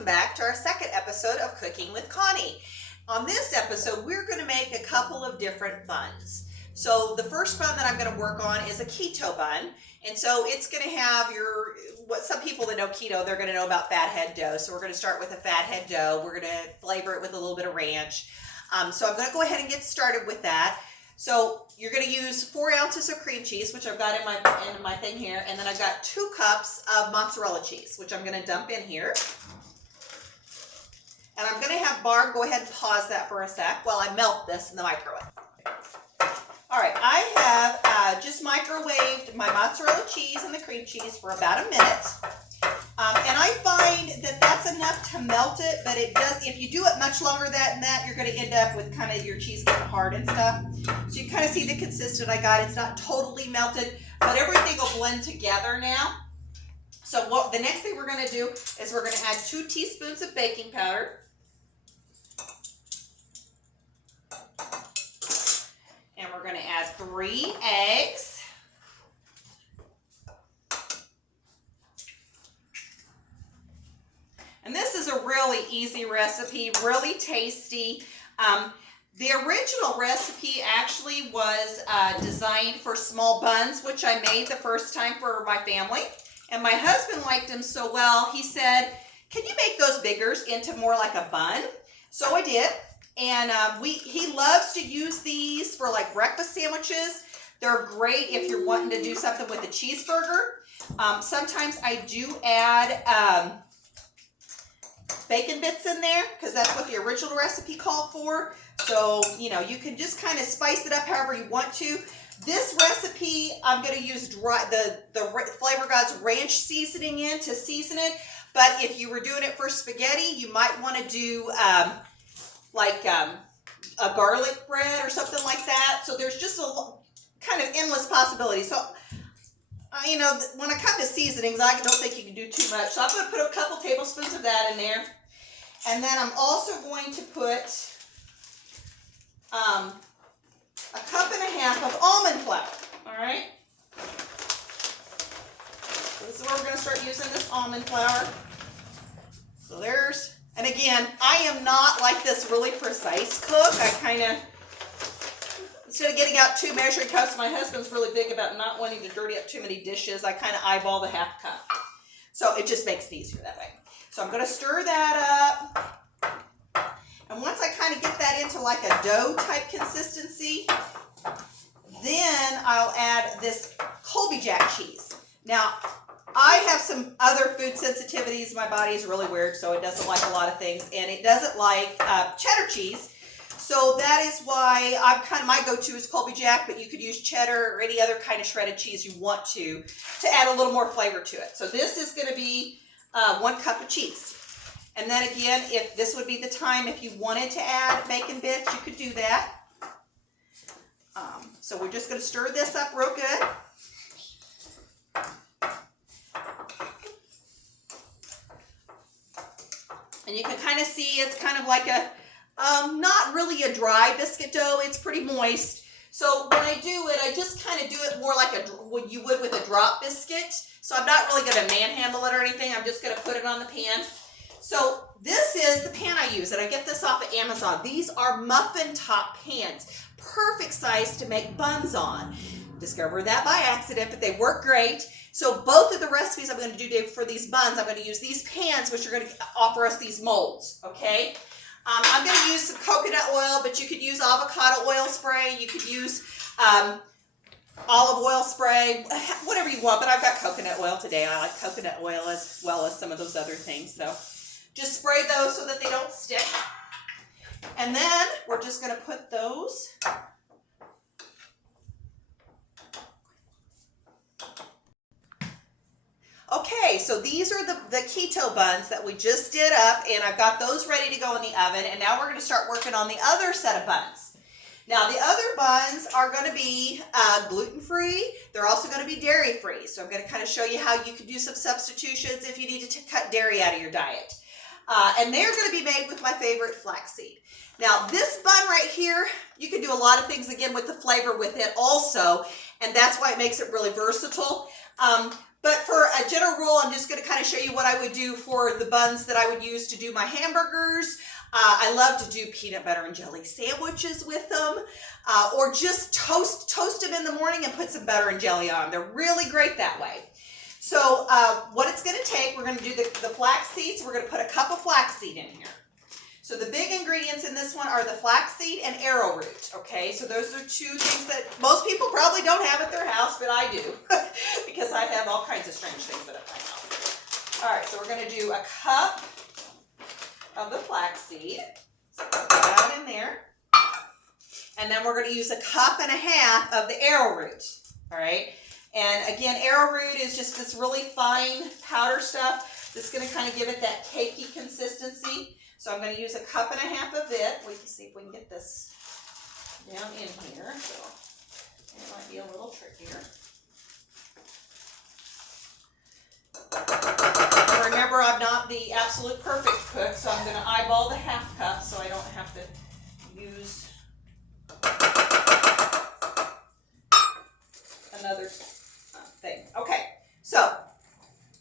welcome back to our second episode of Cooking with Connie. On this episode, we're going to make a couple of different buns. So the first bun that I'm going to work on is a keto bun. And so it's going to have what some people that know keto, they're going to know about fathead dough. So we're going to start with a fathead dough. We're going to flavor it with a little bit of ranch. So I'm going to go ahead and get started with that. So you're going to use 4 ounces of cream cheese, which I've got in my thing here. And then I've got 2 cups of mozzarella cheese, which I'm going to dump in here. And I'm going to have Barb go ahead and pause that for a sec while I melt this in the microwave. All right, I have just microwaved my mozzarella cheese and the cream cheese for about a minute. And I find that that's enough to melt it, but it does. If you do it much longer than that, you're going to end up with kind of your cheese getting hard and stuff. So you kind of see the consistency I got. It's not totally melted, but everything will blend together now. So the next thing we're going to do is we're going to add 2 teaspoons of baking powder. And we're going to add 3 eggs. And this is a really easy recipe, really tasty. The original recipe actually was designed for small buns, which I made the first time for my family. And my husband liked them so well, he said, can you make those bigger into more like a bun? So I did. And he loves to use these for like breakfast sandwiches. They're great if you're wanting to do something with a cheeseburger. Sometimes I do add bacon bits in there because that's what the original recipe called for. So, you can just kind of spice it up however you want to. This recipe, I'm going to use the Flavor Gods ranch seasoning to season it. But if you were doing it for spaghetti, you might want to do a garlic bread or something like that. So there's just a kind of endless possibilities. So, when I come to seasonings, I don't think you can do too much. So I'm going to put a couple tablespoons of that in there. And then I'm also going to put a 1.5 cups of almond flour. All right. So this is where we're going to start using this almond flour. So and again, I am not like this really precise cook. I kind of, instead of getting out 2 measuring cups, my husband's really big about not wanting to dirty up too many dishes. I kind of eyeball the 1/2 cup. So it just makes it easier that way. So I'm going to stir that up. And once I kind of get that into like a dough type consistency, then I'll add this Colby Jack cheese. Now, I have some other food sensitivities. My body is really weird, so it doesn't like a lot of things, and it doesn't like cheddar cheese. So that is why my go-to is Colby Jack, but you could use cheddar or any other kind of shredded cheese you want to add a little more flavor to it. So this is going to be 1 cup of cheese. And then again, if this would be the time if you wanted to add bacon bits, you could do that. So we're just going to stir this up real good. And you can kind of see it's kind of like not really a dry biscuit dough. It's pretty moist. So when I do it, I just kind of do it more like what you would with a drop biscuit. So I'm not really going to manhandle it or anything. I'm just going to put it on the pan. So this is the pan I use, and I get this off of Amazon. These are muffin top pans. Perfect size to make buns on. Discovered that by accident, but they work great. So both of the recipes I'm going to do for these buns, I'm going to use these pans, which are going to offer us these molds, okay? I'm going to use some coconut oil, but you could use avocado oil spray. You could use olive oil spray, whatever you want, but I've got coconut oil today. I like coconut oil as well as some of those other things. So just spray those so that they don't stick. And then we're just going to put those Okay, so these are the keto buns that we just did up, and I've got those ready to go in the oven, and now we're going to start working on the other set of buns. Now, the other buns are going to be gluten-free. They're also going to be dairy-free, so I'm going to kind of show you how you can do some substitutions if you need to cut dairy out of your diet. And they're going to be made with my favorite flaxseed. Now, this bun right here, you can do a lot of things, again, with the flavor with it also, and that's why it makes it really versatile. But for a general rule, I'm just going to kind of show you what I would do for the buns that I would use to do my hamburgers. I love to do peanut butter and jelly sandwiches with them, or just toast them in the morning and put some butter and jelly on them. They're really great that way. So what it's going to take, we're going to do the flax seeds. We're going to put a cup of flaxseed in here. So the big ingredients in this one are the flaxseed and arrowroot, okay? So those are two things that most people probably don't have at their house, but I do, because I have all kinds of strange things at my house. All right, so we're going to do a cup of the flaxseed. So put that in there. And then we're going to use a cup and a half of the arrowroot, all right? And again, arrowroot is just this really fine powder stuff that's going to kind of give it that cakey consistency. So I'm going to use a cup and a half of it. We can see if we can get this down in here. So it might be a little trickier. Remember, I'm not the absolute perfect cook, so I'm going to eyeball the half cup so I don't have to use another thing. Okay, so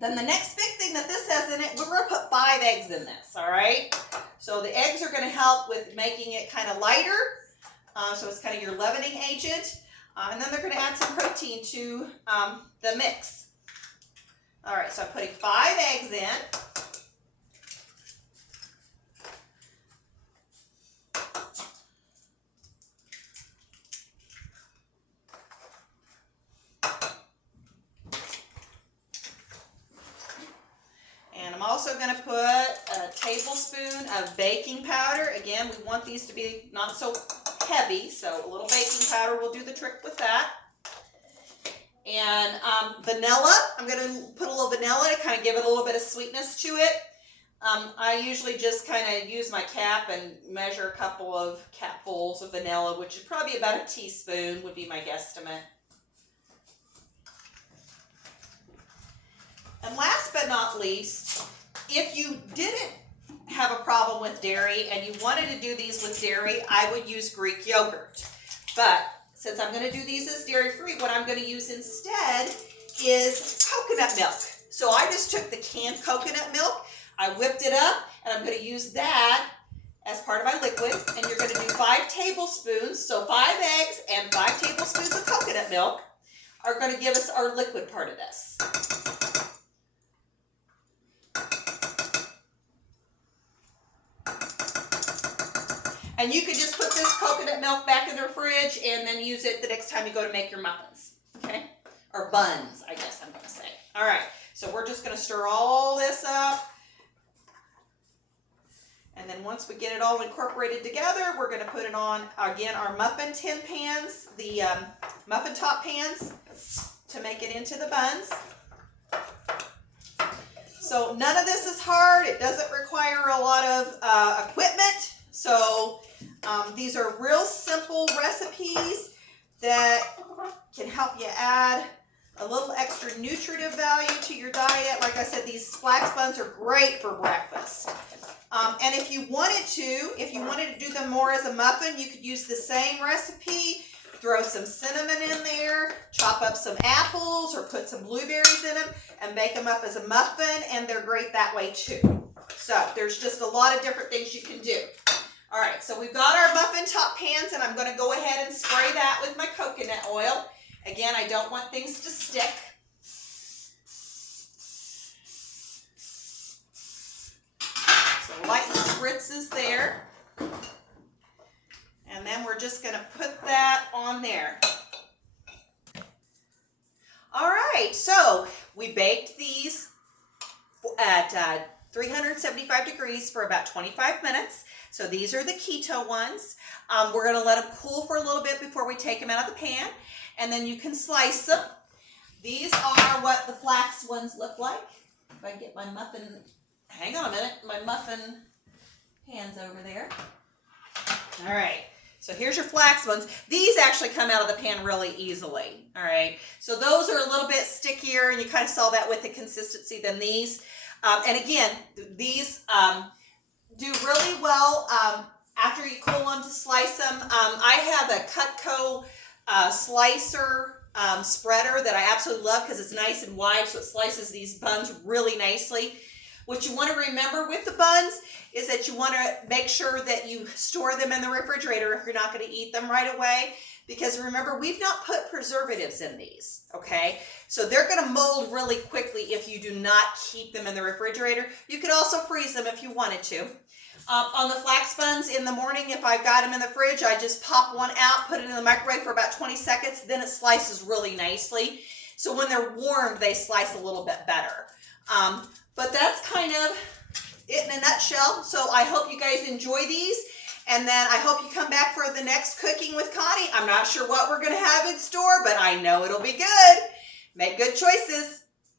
then the next big thing that this has in it, we're going to put 5 eggs in this, all right? So the eggs are going to help with making it kind of lighter, so it's kind of your leavening agent, and then they're going to add some protein to the mix. All right, so I'm putting 5 eggs in. I'm also going to put a tablespoon of baking powder. Again, we want these to be not so heavy, so a little baking powder will do the trick with that. And vanilla, I'm going to put a little vanilla to kind of give it a little bit of sweetness to it. I usually just kind of use my cap and measure a couple of capfuls of vanilla, which is probably about a teaspoon would be my guesstimate. And last but not least, if you didn't have a problem with dairy and you wanted to do these with dairy, I would use Greek yogurt. But since I'm going to do these as dairy-free, what I'm going to use instead is coconut milk. So I just took the canned coconut milk, I whipped it up, and I'm going to use that as part of my liquid. And you're going to do 5 tablespoons, so 5 eggs and 5 tablespoons of coconut milk are going to give us our liquid part of this. And you could just put this coconut milk back in the fridge and then use it the next time you go to make your muffins, okay? Or buns, I guess I'm going to say. All right, so we're just going to stir all this up. And then once we get it all incorporated together, we're going to put it on, again, our muffin tin pans, the muffin top pans, to make it into the buns. So none of this is hard. It doesn't require a lot of equipment. So these are real simple recipes that can help you add a little extra nutritive value to your diet. Like I said, these flax buns are great for breakfast. And if you wanted to do them more as a muffin, you could use the same recipe, throw some cinnamon in there, chop up some apples or put some blueberries in them and bake them up as a muffin, and they're great that way too. So there's just a lot of different things you can do. All right, so we've got our muffin top pans, and I'm going to go ahead and spray that with my coconut oil. Again, I don't want things to stick. So light spritzes there. And then we're just going to put that on there. All right, so we baked these at 375 degrees for about 25 minutes. So these are the keto ones. We're going to let them cool for a little bit before we take them out of the pan. And then you can slice them. These are what the flax ones look like. If I get my muffin, hang on a minute, my muffin hands over there. All right, so here's your flax ones. These actually come out of the pan really easily. All right, so those are a little bit stickier, and you kind of saw that with the consistency than these. And again, these do really well after you cool them to slice them. I have a Cutco slicer spreader that I absolutely love because it's nice and wide, so it slices these buns really nicely. What you want to remember with the buns is that you want to make sure that you store them in the refrigerator if you're not going to eat them right away. Because remember, we've not put preservatives in these, okay? So they're going to mold really quickly if you do not keep them in the refrigerator. You could also freeze them if you wanted to. On the flax buns in the morning, if I've got them in the fridge, I just pop one out, put it in the microwave for about 20 seconds, then it slices really nicely. So when they're warmed, they slice a little bit better. But that's kind of it in a nutshell. So I hope you guys enjoy these. And then I hope you come back for the next Cooking with Connie. I'm not sure what we're going to have in store, but I know it'll be good. Make good choices.